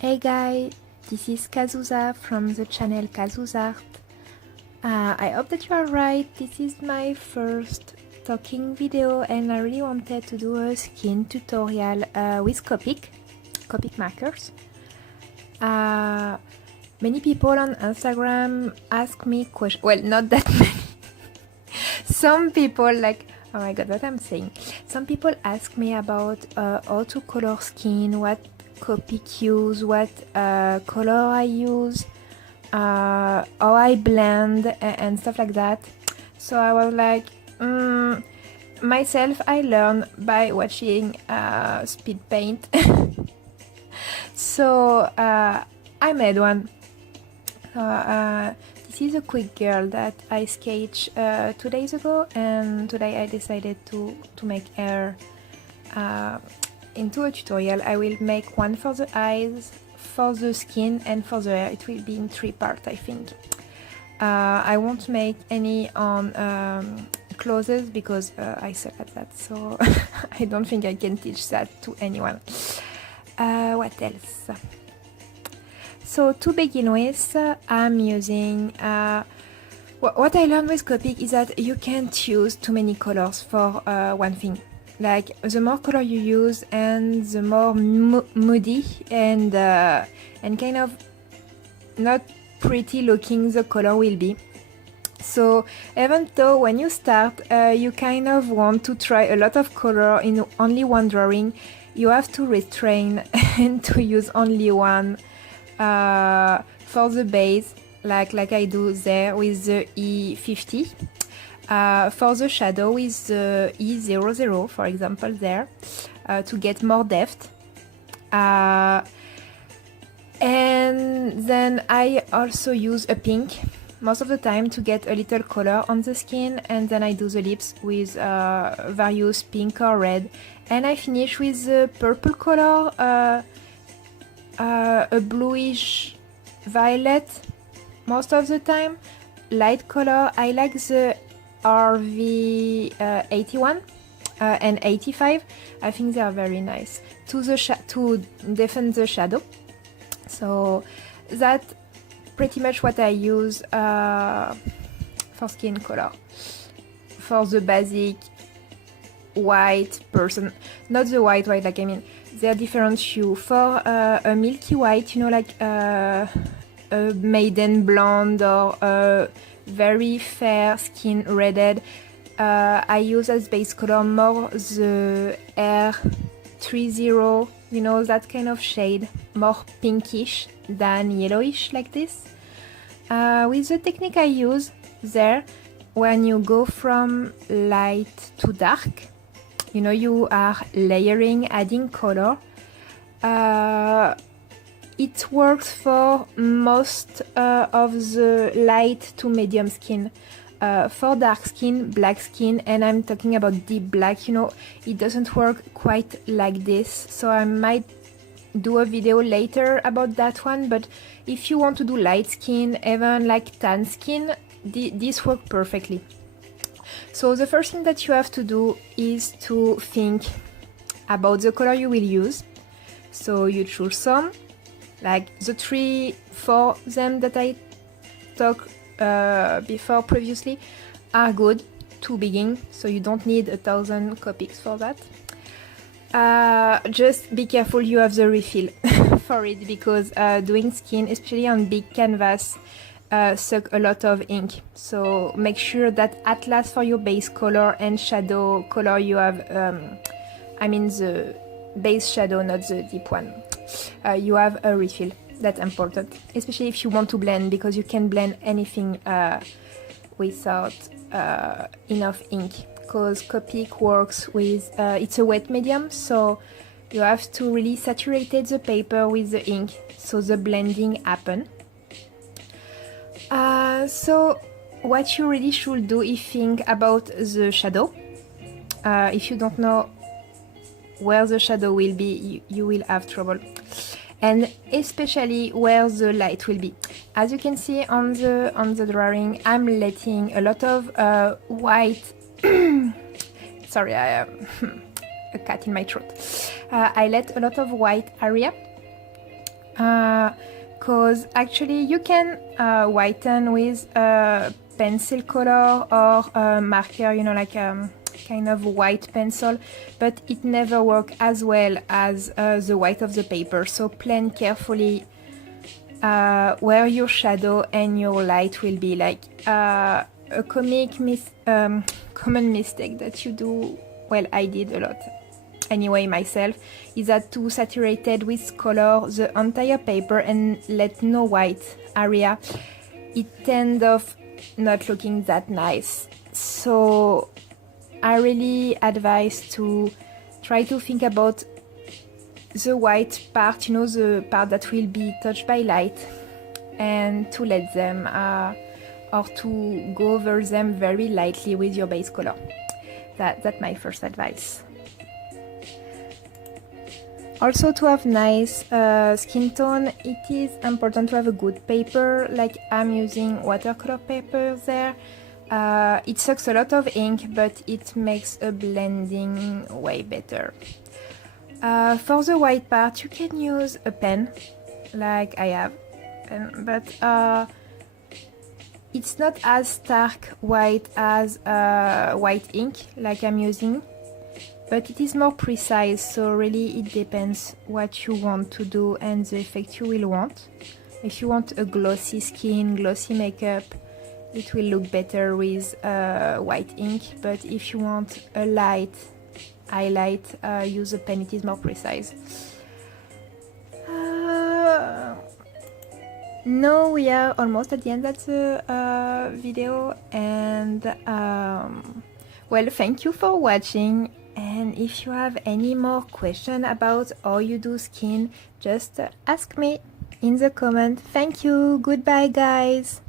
Hey guys, this is Kazuza from the channel Kazuza Art. I hope that you are right. This is my first talking video and I really wanted to do a skin tutorial with Copic markers. Many people on Instagram ask me questions. Well, not that many. Some people like, oh my god, what I'm saying. Some people ask me about how to color skin, what Copic use, what color I use, how I blend and stuff like that. So I was like, myself I learned by watching speed paint. So I made one. This is a quick girl that I sketched 2 days ago, and today I decided to make her into a tutorial. I will make one for the eyes, for the skin and for the hair. It will be in 3 parts, I think. I won't make any on clothes because I suck at that, so I don't think I can teach that to anyone. What else? So to begin with, I'm using what I learned with Copic is that you can't use too many colors for one thing. Like the more color you use and the more moody and kind of not pretty looking the color will be. So even though when you start you kind of want to try a lot of color in only one drawing, you have to restrain and to use only one for the base, like I do there with the E50. For the shadow with the E00, for example, there, to get more depth. And then I also use a pink most of the time to get a little color on the skin, and then I do the lips with various pink or red, and I finish with the purple color, a bluish violet most of the time, light color. I like the RV 81 and 85. I think they are very nice to deepen the shadow. So that's pretty much what I use for skin color. For the basic white person, not the white like I mean, there are different hue. For a milky white, you know, like a maiden blonde or a very fair skin redhead, I use as base color more the R30, you know, that kind of shade, more pinkish than yellowish like this. With the technique I use there, when you go from light to dark, you know, you are layering, adding color. It works for most of the light to medium skin. For dark skin, black skin, and I'm talking about deep black, you know, it doesn't work quite like this. So I might do a video later about that one, but if you want to do light skin, even like tan skin, this works perfectly. So the first thing that you have to do is to think about the color you will use. So you choose some, like the 3-4 them that I talked before previously are good to begin, so you don't need 1,000 copics for that. Just be careful you have the refill for it, because doing skin, especially on big canvas, suck a lot of ink. So make sure that at last for your base color and shadow color you have, I mean the base shadow, not the deep one, you have a refill. That's important, especially if you want to blend, because you can blend anything without enough ink, because Copic works with, it's a wet medium, so you have to really saturate the paper with the ink so the blending happen. So what you really should do is think about the shadow. If you don't know where the shadow will be, you will have trouble, and especially where the light will be. As you can see on the drawing, I'm letting a lot of white sorry, I have a cat in my throat. I let a lot of white area because actually you can whiten with a pencil color or a marker, you know, like kind of white pencil, but it never works as well as the white of the paper. So plan carefully where your shadow and your light will be. Like a common mistake that you do, well, I did a lot anyway myself, is that to saturated with color the entire paper and let no white area, it tend of not looking that nice. So I really advise to try to think about the white part, you know, the part that will be touched by light, and to let them or to go over them very lightly with your base color. That's my first advice. Also, to have nice skin tone, it is important to have a good paper. Like I'm using watercolor paper there. It sucks a lot of ink, but it makes a blending way better. For the white part, you can use a pen, like I have, but it's not as stark white as white ink like I'm using, but it is more precise, so really it depends what you want to do and the effect you will want. If you want a glossy skin, glossy makeup, it will look better with white ink, but if you want a light highlight, use a pen, it is more precise. Now we are almost at the end of the video, and well, thank you for watching. And if you have any more questions about how you do skin, just ask me in the comment. Thank you. Goodbye, guys.